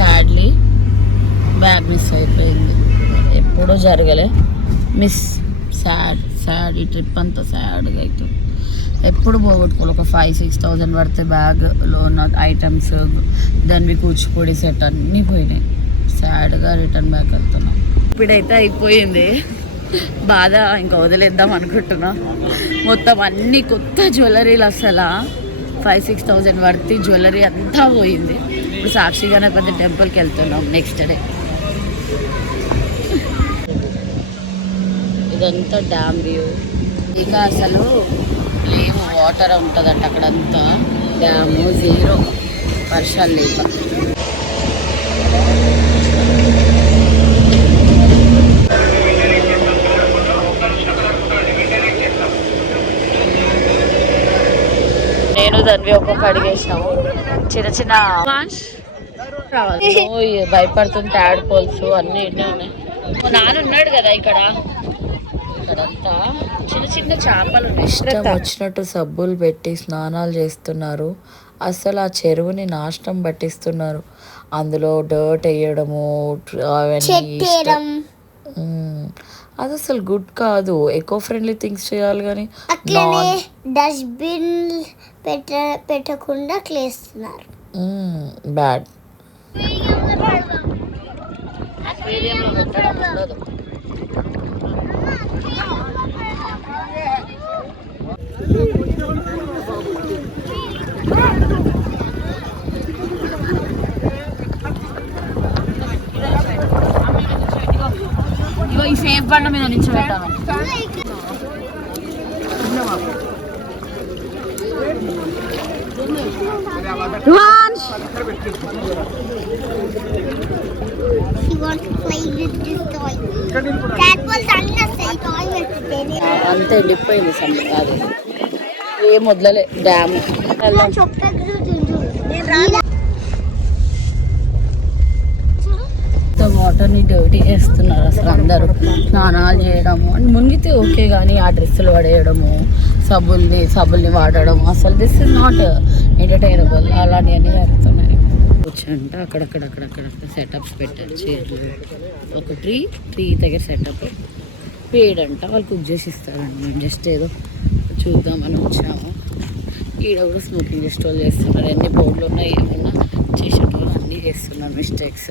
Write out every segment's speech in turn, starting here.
Sadly bag miss అయిపోయింది. ఎప్పుడూ జరగలే మిస్. సాడ్ ఈ ట్రిప్ అంతా సాడ్గా అవుతుంది. ఎప్పుడు పోగొట్టుకోవాలి. ఒక 5,000-6,000 పడితే బ్యాగ్లో ఉన్న ఐటమ్స్, దాన్ని కూచిపూడి సెట్ అన్నీ పోయినాయి. సాడ్గా రిటర్న్ బ్యాక్ వెళ్తున్నాం. ఇప్పుడైతే అయిపోయింది బాధ, ఇంకా వదిలేద్దాం అనుకుంటున్నా. మొత్తం అన్ని కొత్త జ్యువెలరీలు, అసలు 5,000-6,000 పడితే జ్యువెలరీ అంతా పోయింది. ఇప్పుడు సాక్షి గణపతి టెంపుల్కి వెళ్తున్నాం నెక్స్ట్ డే. ఇదంతా డ్యామ్ వ్యూ. ఇక అసలు లేవు, వాటర్ ఉంటుందంట అక్కడంతా. డ్యాము జీరో, వర్షాలు లేక. నేను దాన్ని ఒక్కొక్క అడిగేసినాము. చిన్న చిన్న భయపడుతుంటే యాడ్ పోల్స్ అన్నీ ఇన్నే ఉన్నాయి. నాన్న ఉన్నాడు కదా ఇక్కడంతా చిన్న చిన్న చేపలు. ఇష్టం వచ్చినట్టు సబ్బులు పెట్టి స్నానాలు చేస్తున్నారు. అసలు ఆ చెరువుని నాశనం పట్టిస్తున్నారు. అందులో డర్ట్ వేయడము, అది అసలు గుడ్ కాదు. ఎకో ఫ్రెండ్లీ థింగ్స్ చేయాలి కానీ డస్ట్బిన్ పెట్టకుండా క్లేస్తున్నారు. బ్యాడ్. అక్వేరియంలో పెట్టడం ఉండదు. ఇగో ఈ సేఫ్ బండ మీద నుంచి పెట్టామని. అంతే ఎండిపోయింది అది, ఏం వదలలే డ్యామ్. వాటర్ని డర్టీ చేస్తున్నారు అసలు అందరూ. స్నానాలు చేయడము, మునిగితే ఓకే కానీ ఆ డ్రెస్సులు పడేయడము, సబ్బుల్ని వాడడం, అసలు దిస్ ఇస్ నాట్ ఎంటర్టైనబుల్. అలాంటివన్నీ జరుగుతున్నాయి. కూర్చుంటే అక్కడక్కడ సెటప్స్ పెట్టారు. చైర్లు, ఒక ట్రీ దగ్గర సెటప్ వేయడంట. వాళ్ళు కుక్ చేసి ఇస్తారండి. మేము జస్ట్ ఏదో చూద్దామని వచ్చాము. ఈడ కూడా స్మోకింగ్ చేసేటోళ్ళు చేస్తున్నారు. ఎన్ని బోర్డులు ఉన్నాయి, ఏమన్నా చేసేటోళ్ళు అన్నీ చేస్తున్నారు మిస్టేక్స్.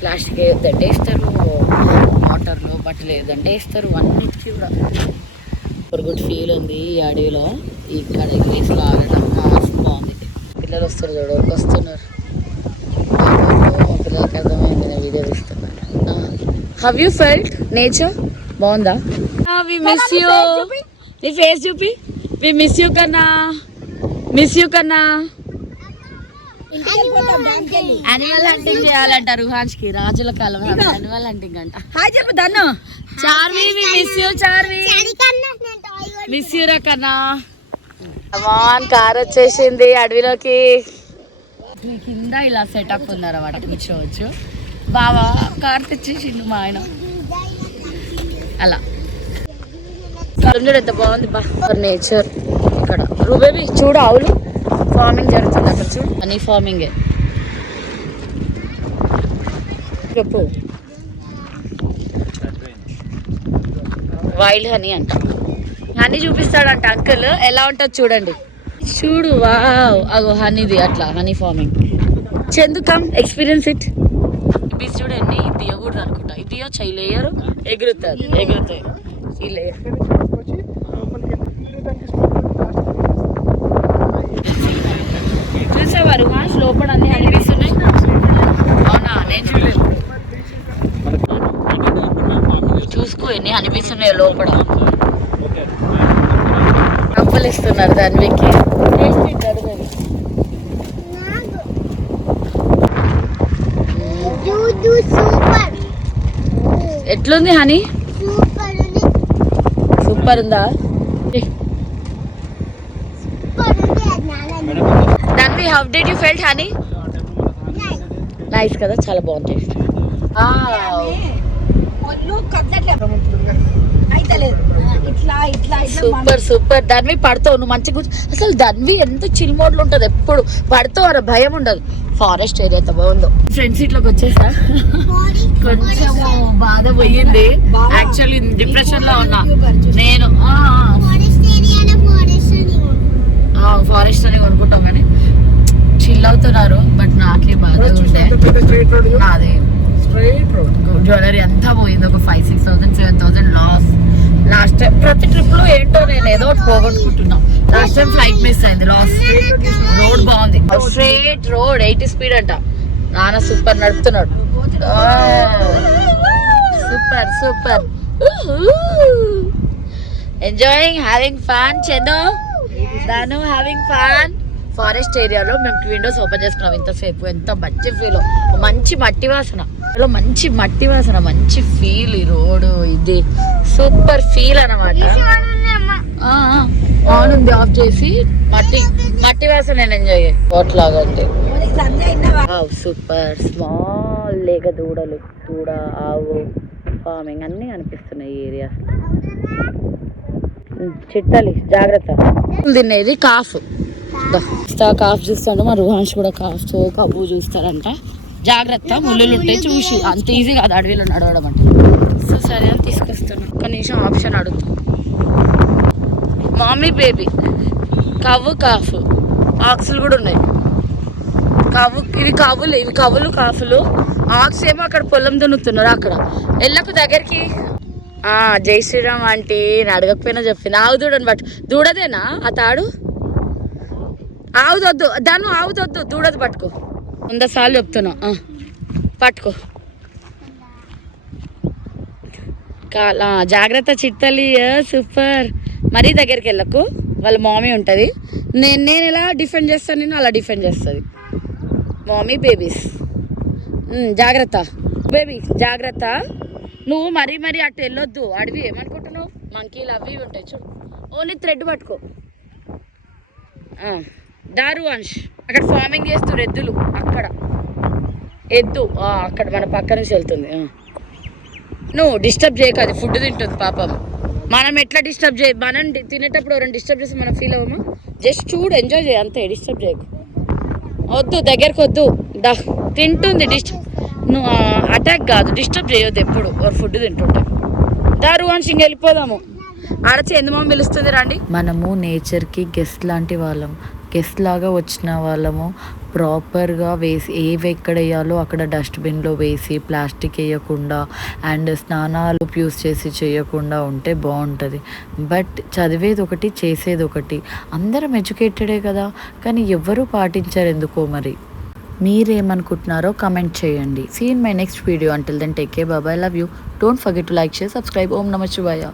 ప్లాస్టిక్ వేయొద్దంటే వేస్తారు, వాటర్లో బట్టలు వేయొద్దంటే వేస్తారు. అన్నిటికీ కూడా ఒక గుడ్ ఫీల్ ఉంది ఈ అడవిలో. ఇక్కడ గ్రీస్లో ఆగడం బాగుంది. పిల్లలు వస్తారు, చూడవరకు వస్తున్నారు. పిల్లలకి అర్థమైంది, నేను వీడియో తీస్తున్నాను. Have you felt nature? బాగుందా? We miss you. నీ ఫేస్ చూపి. వి మిస్ యూ కన్నా. యానిమల్ హంటింగ్ చేయాలంట రుహాన్స్కి. రాజుల కాలం యానిమల్ హంటింగ్ అంట. హాయ్ చెప్పు దన్ను. Charvi we miss you. Charvi miss you రా కన్నా. కమాన్, కార్ వచ్చేసింది అడవిలోకి. కింద ఇలా సెటప్ ఉన్నారు అన్నమాట, కూర్చోవచ్చు. బావా కార్ తెచ్చేసిండు మా ఆయన. అలా చూడు ఎంత బాగుంది బా నేచర్. ఇక్కడ రూబేబీ చూడు, ఆవులు ఫార్మింగ్ జరుగుతుంది అక్కడ చూడు. హనీ ఫార్మింగే. చెప్పు, వైల్డ్ హనీ అంట. హనీ చూపిస్తాడంట అంకుల్, ఎలా ఉంటుంది చూడండి. చూడు, వావ్, అగో హనీది అట్లా హనీ ఫార్మింగ్. చెందుకం ఎక్స్పీరియన్స్ ఇట్. ఇవి చూడండి, ఇది తీయకూడదు అనుకుంటా. ఇది తీయొచ్చా? ఈ లేయర్ ఎగురుతాయి ఈ లేయర్. చూసేవారు లోపల అన్ని అనిపిస్తున్నాయి. అవునా? నేను చూడలేదు. చూసుకో ఎన్ని అనిపిస్తున్నాయి లోపల. కంపలు ఇస్తున్నారు దానికి. ఎట్లుంది హనీ? సూపర్ ఉందా? దాన్ని how did you felt honey? Nice కదా, చాలా బాగుంది. Super super. దాన్ని పడతావు నువ్వు మంచిగా. అసలు దాన్ని ఎంత చిల్ మోడ్లో ఉంటుంది, ఎప్పుడు పడతావు అరే భయం ఉండదు. ఫారెస్ట్ ఏరియా ఎంత బాగుందో. ఫ్రెండ్స్ ఇట్లోకి వచ్చేసా, కొంచెం బాధ పోయింది. యాక్చువల్లీ డిప్రెషన్ లో ఉన్నా నేను. ఫారెస్ట్ అని కొనుక్కుంటాం కానీ చిల్ అవుతున్నారు, బట్ నాకే బాధ ఉండే. నాది జ్యువెలరీ అంతా పోయింది, ఒక 5,000-6,000 7,000 లాస్. లాస్ట్ టైం ప్రతి ట్రిప్ లో ఏంటో నేను ఏదో ఒకటి పోగొట్టుకుంటున్నా. లాస్ట్ టైం ఫ్లైట్ మిస్ అయింది, లాస్. రోడ్ బాగుంది, స్ట్రైట్ రోడ్, 80 స్పీడ్ అంట. నాన్న సూపర్ నడుపుతున్నాడు, super super. Enjoying, having fun. Chandu దాను హ్యావింగ్ ఫన్. ఫారెస్ట్ ఏరియాలో మేము విండోస్ ఓపెన్ చేసుకున్నాం ఇంతసేపు. ఎంత మంచి ఫీల్, మంచి మట్టి వాసన, మంచి మట్టి వాసన, మంచి ఫీల్. ఈ రోడ్ ఇది సూపర్ ఫీల్ అన్నమాట. ఆన్ ఉంది, ఆఫ్ చేసి మట్టి వాసన నేను ఎంజాయ్ అట్లాగా. సూపర్ స్మాల్ లేక దూడలు, దూడ, ఆవు ఫార్మింగ్ అన్నీ అనిపిస్తున్నాయి ఈ ఏరియా. చిట్టాలి జాగ్రత్త. తినేది కాఫ్, కాఫ్ చూస్తాడు. మా రుహాన్స్ కూడా కాఫ్ కవ్వు చూస్తారంట. జాగ్రత్త, ముళ్ళు ఉంటాయి చూసి. అంత ఈజీ కాదు అడవిలో నడవడం అంటే. సో సరే అని తీసుకొస్తాను. ఒక నిమిషం ఆప్షన్ అడుగుతా. మామీ బేబీ, కవ్వు కాఫ్, ఆక్సులు కూడా ఉన్నాయి. కవ్వు ఇవి కవ్వులు, ఇవి కవ్వులు కాఫులు. ఆక్స్ ఏమో అక్కడ పొలం దున్నుతున్నారు అక్కడ. ఎల్లకు దగ్గరికి. జై శ్రీరామ్ ఆంటీ అడగకపోయినా చెప్పింది. ఆవు దూడని పట్టు. దూడదేనా ఆ తాడు? ఆవుదొద్దు, దాన్ని ఆవుదొద్దు, దూడది పట్టుకో. 100 సార్లు చెప్తున్నా, పట్టుకో. జాగ్రత్త చిట్టలి. సూపర్. మరీ దగ్గరికి వెళ్ళకు, వాళ్ళ మామీ ఉంటుంది. నేను ఎలా డిఫెండ్ చేస్తాను, నేను అలా డిఫెండ్ చేస్తుంది మామీ. బేబీస్ జాగ్రత్త, బేబీ జాగ్రత్త. నువ్వు మరీ అటు వెళ్ళొద్దు. అడవి ఏమనుకుంటున్నావు, మంకీలు అవి ఉంటాయి చూడు. ఓన్లీ థ్రెడ్ పట్టుకో. దారు అంశ్ అక్కడ ఫార్మింగ్ చేస్తారు ఎద్దులు. అక్కడ ఎద్దు అక్కడ మన పక్క నుంచి వెళ్తుంది. నువ్వు డిస్టర్బ్ చేయకు, అది ఫుడ్ తింటుంది పాపం. మనం ఎట్లా డిస్టర్బ్ చేయ, మనం తినేటప్పుడు ఎవరైనా డిస్టర్బ్ చేసి మనం ఫీల్ అవ్వమా? జస్ట్ చూడు, ఎంజాయ్ చేయ అంతే, డిస్టర్బ్ చేయకు. వద్దు, దగ్గరకు వద్దు. తింటుంది. నువ్వు అటాక్ కాదు, డిస్టర్బ్ చేయొద్దు ఎప్పుడు ఫుడ్ తింటుంటే. దారు అంశ్ ఇంక వెళ్ళిపోదాము. ఆడ చందమామ పిలుస్తుంది రండి. మనము నేచర్కి గెస్ట్ లాంటి వాళ్ళం. గెస్ట్ లాగా వచ్చిన వాళ్ళము ప్రాపర్గా వేసి ఏవి ఎక్కడ వేయాలో అక్కడ డస్ట్బిన్లో వేసి, ప్లాస్టిక్ వేయకుండా అండ్ స్నానాలు యూస్ చేసి చేయకుండా ఉంటే బాగుంటుంది. బట్ చదివేది ఒకటి, చేసేది ఒకటి. అందరం ఎడ్యుకేటెడే కదా, కానీ ఎవ్వరూ పాటించారు ఎందుకో. మరి మీరేమనుకుంటున్నారో కమెంట్ చేయండి. See in my next video. Until then take care, bye, love you. Don't forget to like, share, subscribe. ఓం నమః శివాయ.